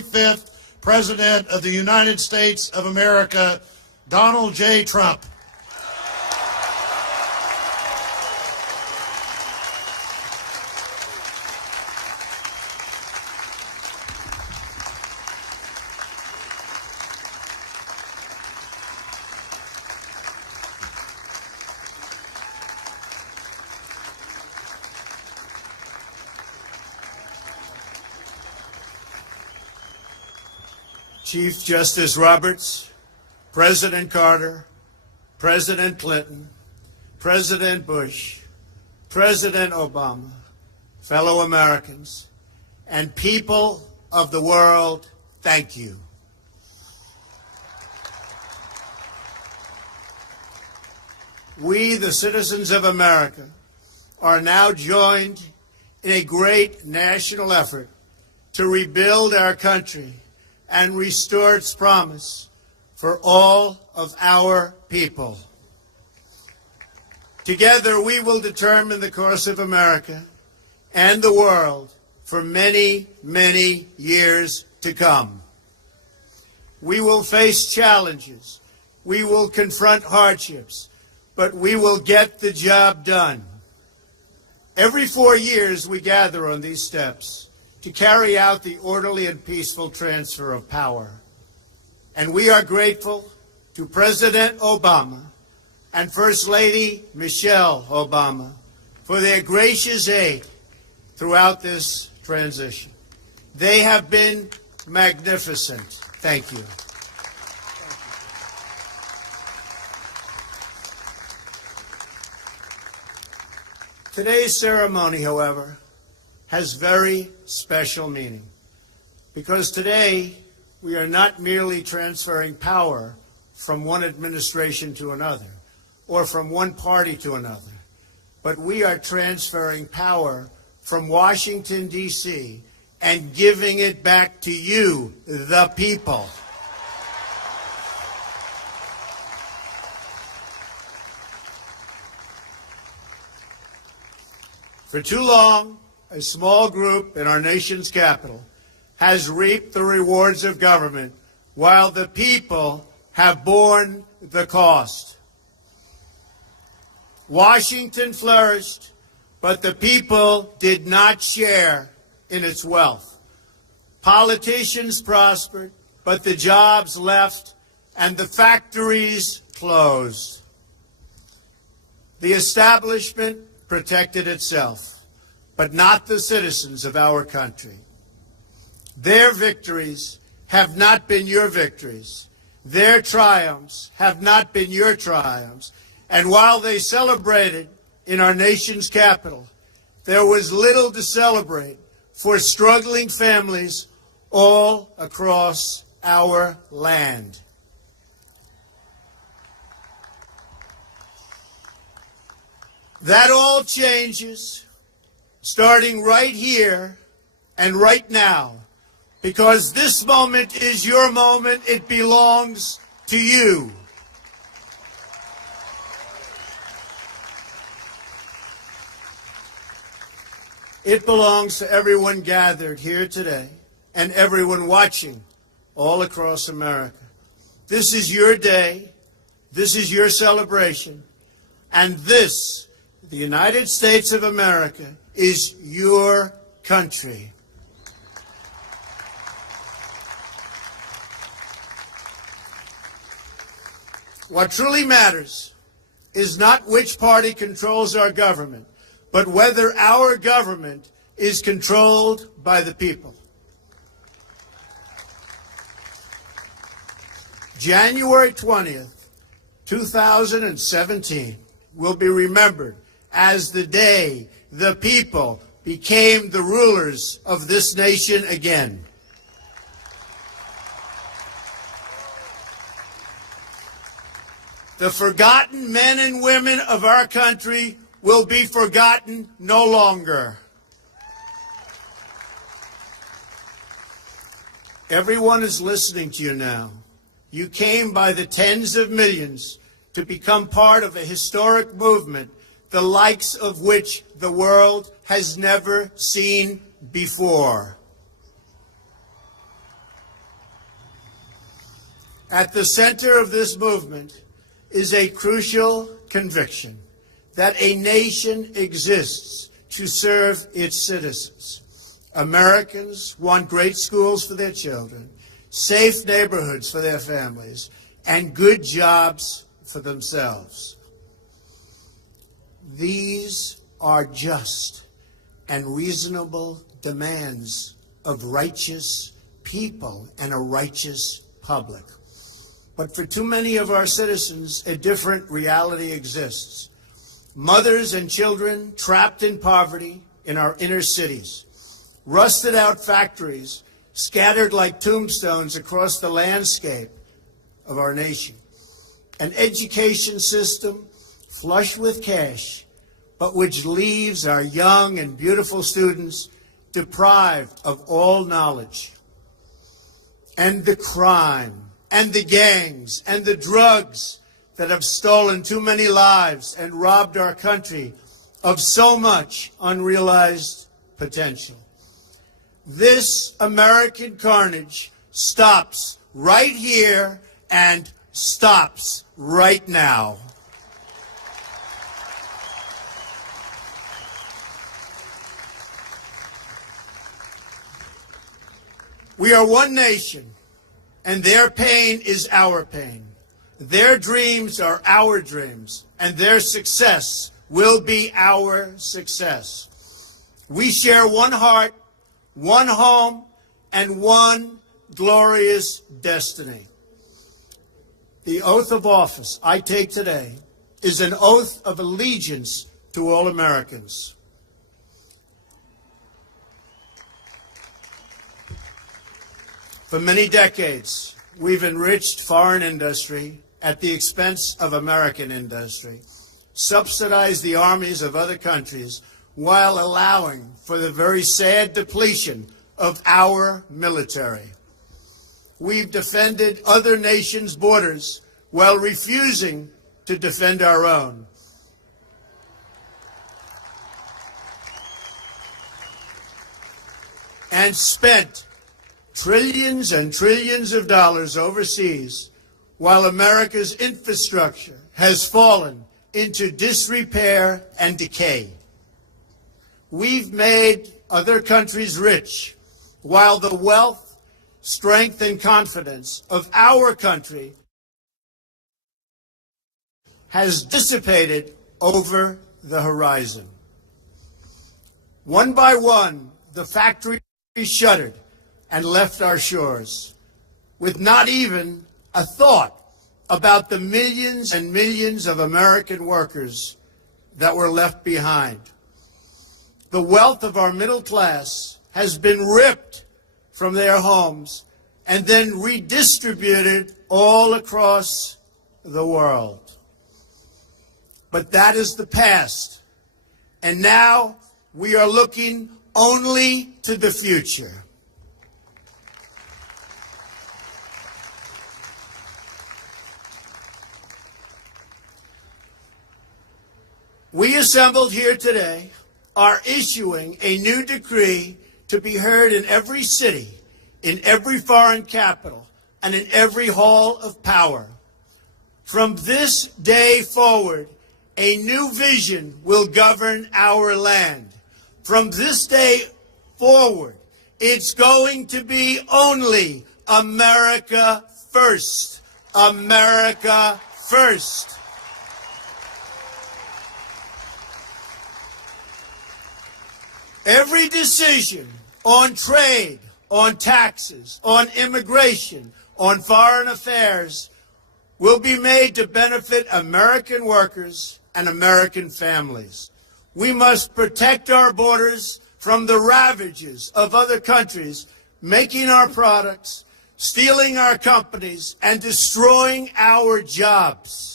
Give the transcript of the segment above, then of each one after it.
45th President of the United States of America, Donald J. Trump. Chief Justice Roberts, President Carter, President Clinton, President Bush, President Obama, fellow Americans, and people of the world, thank you. We, the citizens of America, are now joined in a great national effort to rebuild our country and restore its promise for all of our people. Together, we will determine the course of America and the world for many, many years to come. We will face challenges. We will confront hardships, but we will get the job done. Every 4 years, we gather on these steps to carry out the orderly and peaceful transfer of power. And we are grateful to President Obama and First Lady Michelle Obama for their gracious aid throughout this transition. They have been magnificent. Thank you. Today's ceremony, however, has very special meaning, because today we are not merely transferring power from one administration to another or from one party to another, but we are transferring power from Washington, D.C., and giving it back to you, the people. For too long, a small group in our nation's capital has reaped the rewards of government while the people have borne the cost. Washington flourished, but the people did not share in its wealth. Politicians prospered, but the jobs left and the factories closed. The establishment protected itself, but not the citizens of our country. Their victories have not been your victories. Their triumphs have not been your triumphs. And while they celebrated in our nation's capital, there was little to celebrate for struggling families all across our land. That all changes starting right here and right now, because this moment is your moment. It belongs to you. It belongs to everyone gathered here today and everyone watching all across America. This is your day. This is your celebration. And this, the United States of America, is your country. What truly matters is not which party controls our government, but whether our government is controlled by the people. January 20th, 2017 will be remembered as the day the people became the rulers of this nation again. The forgotten men and women of our country will be forgotten no longer. Everyone is listening to you now. You came by the tens of millions to become part of a historic movement, the likes of which the world has never seen before. At the center of this movement is a crucial conviction that a nation exists to serve its citizens. Americans want great schools for their children, safe neighborhoods for their families, and good jobs for themselves. These are just and reasonable demands of righteous people and a righteous public. But for too many of our citizens, a different reality exists. Mothers and children trapped in poverty in our inner cities, rusted out factories scattered like tombstones across the landscape of our nation, an education system flush with cash, but which leaves our young and beautiful students deprived of all knowledge. And the crime, and the gangs, and the drugs that have stolen too many lives and robbed our country of so much unrealized potential. This American carnage stops right here and stops right now. We are one nation, and their pain is our pain. Their dreams are our dreams, and their success will be our success. We share one heart, one home, and one glorious destiny. The oath of office I take today is an oath of allegiance to all Americans. For many decades, we've enriched foreign industry at the expense of American industry, subsidized the armies of other countries while allowing for the very sad depletion of our military. We've defended other nations' borders while refusing to defend our own. And spent trillions and trillions of dollars overseas while America's infrastructure has fallen into disrepair and decay. We've made other countries rich while the wealth, strength, and confidence of our country has dissipated over the horizon. One by one, the factories shuttered and left our shores, with not even a thought about the millions and millions of American workers that were left behind. The wealth of our middle class has been ripped from their homes and then redistributed all across the world. But that is the past, and now we are looking only to the future. We assembled here today are issuing a new decree to be heard in every city, in every foreign capital, and in every hall of power. From this day forward, a new vision will govern our land. From this day forward, it's going to be only America first. America first. Every decision on trade, on taxes, on immigration, on foreign affairs will be made to benefit American workers and American families. We must protect our borders from the ravages of other countries making our products, stealing our companies, and destroying our jobs.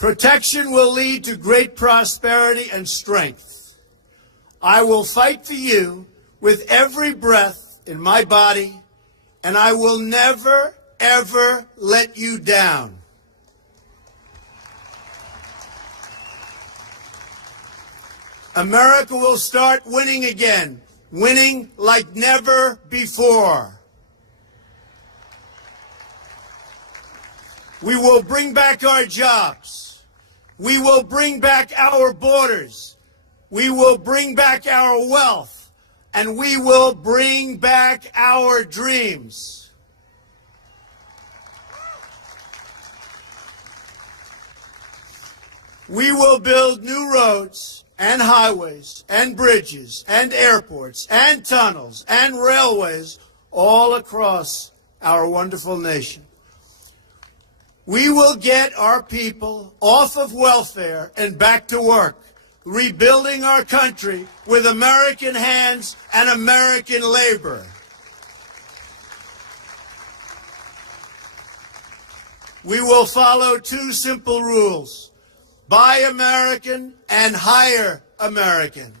Protection will lead to great prosperity and strength. I will fight for you with every breath in my body, and I will never, ever let you down. America will start winning again, winning like never before. We will bring back our jobs. We will bring back our borders. We will bring back our wealth. And we will bring back our dreams. We will build new roads and highways and bridges and airports and tunnels and railways all across our wonderful nation. We will get our people off of welfare and back to work, rebuilding our country with American hands and American labor. We will follow two simple rules: buy American and hire American.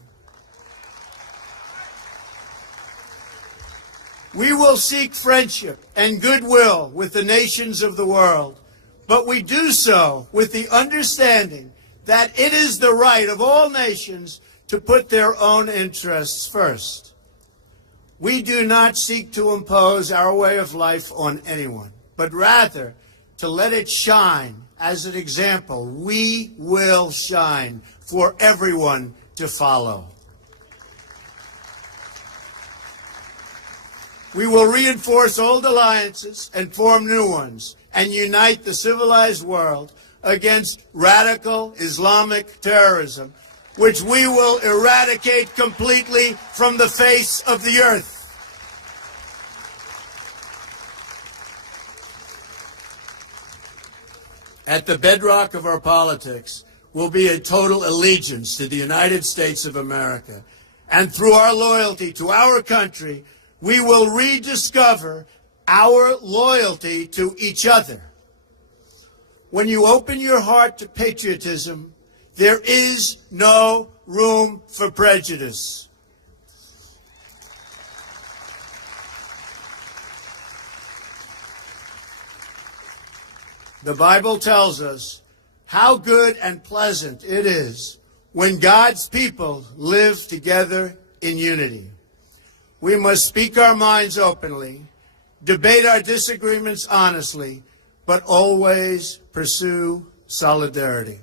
We will seek friendship and goodwill with the nations of the world, but we do so with the understanding that it is the right of all nations to put their own interests first. We do not seek to impose our way of life on anyone, but rather to let it shine as an example. We will shine for everyone to follow. We will reinforce old alliances and form new ones and unite the civilized world against radical Islamic terrorism, which we will eradicate completely from the face of the earth. At the bedrock of our politics will be a total allegiance to the United States of America. And through our loyalty to our country, we will rediscover our loyalty to each other. When you open your heart to patriotism, there is no room for prejudice. The Bible tells us how good and pleasant it is when God's people live together in unity. We must speak our minds openly, debate our disagreements honestly, but always pursue solidarity.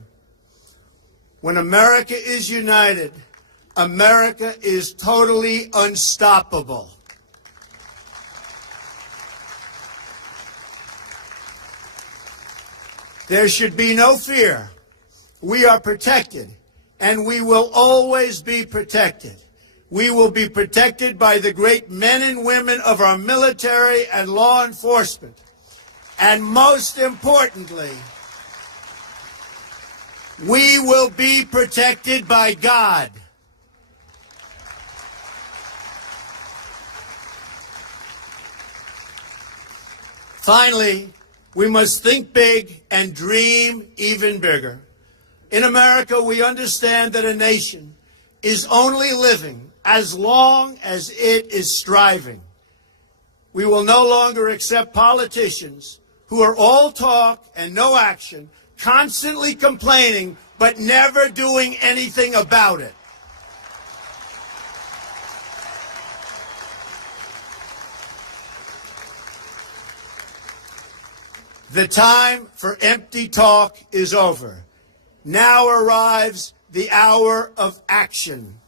When America is united, America is totally unstoppable. There should be no fear. We are protected, and we will always be protected. We will be protected by the great men and women of our military and law enforcement. And most importantly, we will be protected by God. Finally, we must think big and dream even bigger. In America, we understand that a nation is only living as long as it is striving. We will no longer accept politicians who are all talk and no action, constantly complaining but never doing anything about it. The time for empty talk is over. Now arrives the hour of action.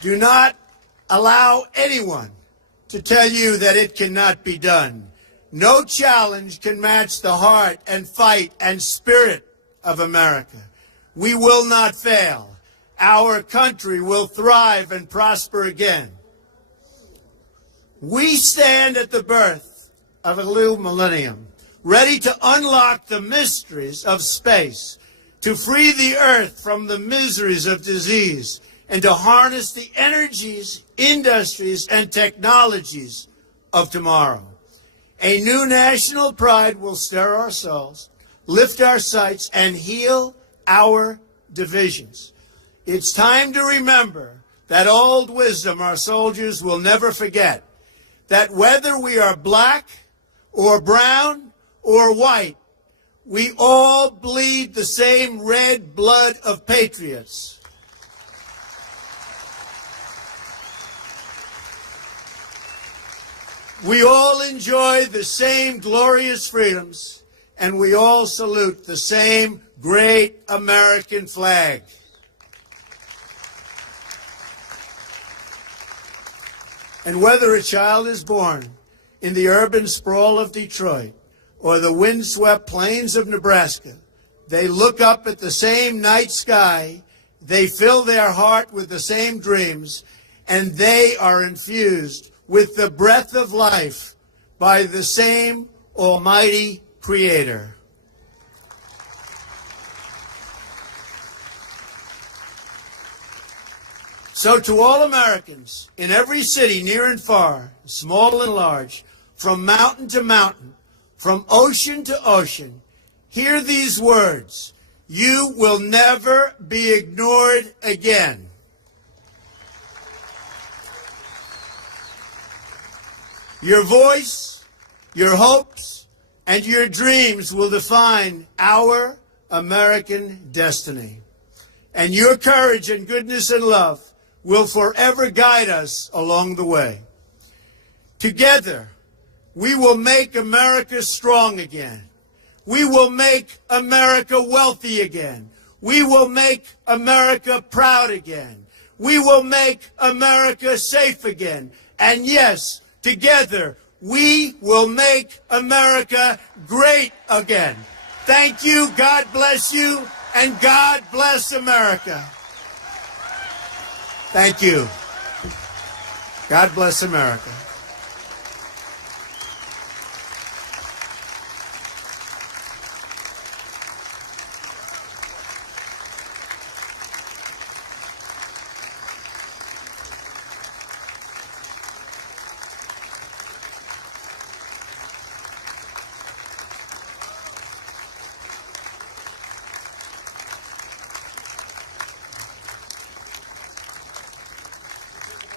Do not allow anyone to tell you that it cannot be done. No challenge can match the heart and fight and spirit of America. We will not fail. Our country will thrive and prosper again. We stand at the birth of a new millennium, ready to unlock the mysteries of space, to free the earth from the miseries of disease, and to harness the energies, industries, and technologies of tomorrow. A new national pride will stir our souls, lift our sights, and heal our divisions. It's time to remember that old wisdom our soldiers will never forget, that whether we are black or brown or white, we all the same red blood of patriots. We all enjoy the same glorious freedoms, and we all salute the same great American flag. And whether a child is born in the urban sprawl of Detroit or the windswept plains of Nebraska, they look up at the same night sky, they fill their heart with the same dreams, and they are infused with the breath of life by the same almighty Creator. So to all Americans in every city, near and far, small and large, from mountain to mountain, from ocean to ocean, hear these words: you will never be ignored again. Your voice, your hopes, and your dreams will define our American destiny. And your courage and goodness and love will forever guide us along the way. Together, we will make America strong again. We will make America wealthy again. We will make America proud again. We will make America safe again. And yes, together, we will make America great again. Thank you, God bless you, and God bless America. Thank you. God bless America.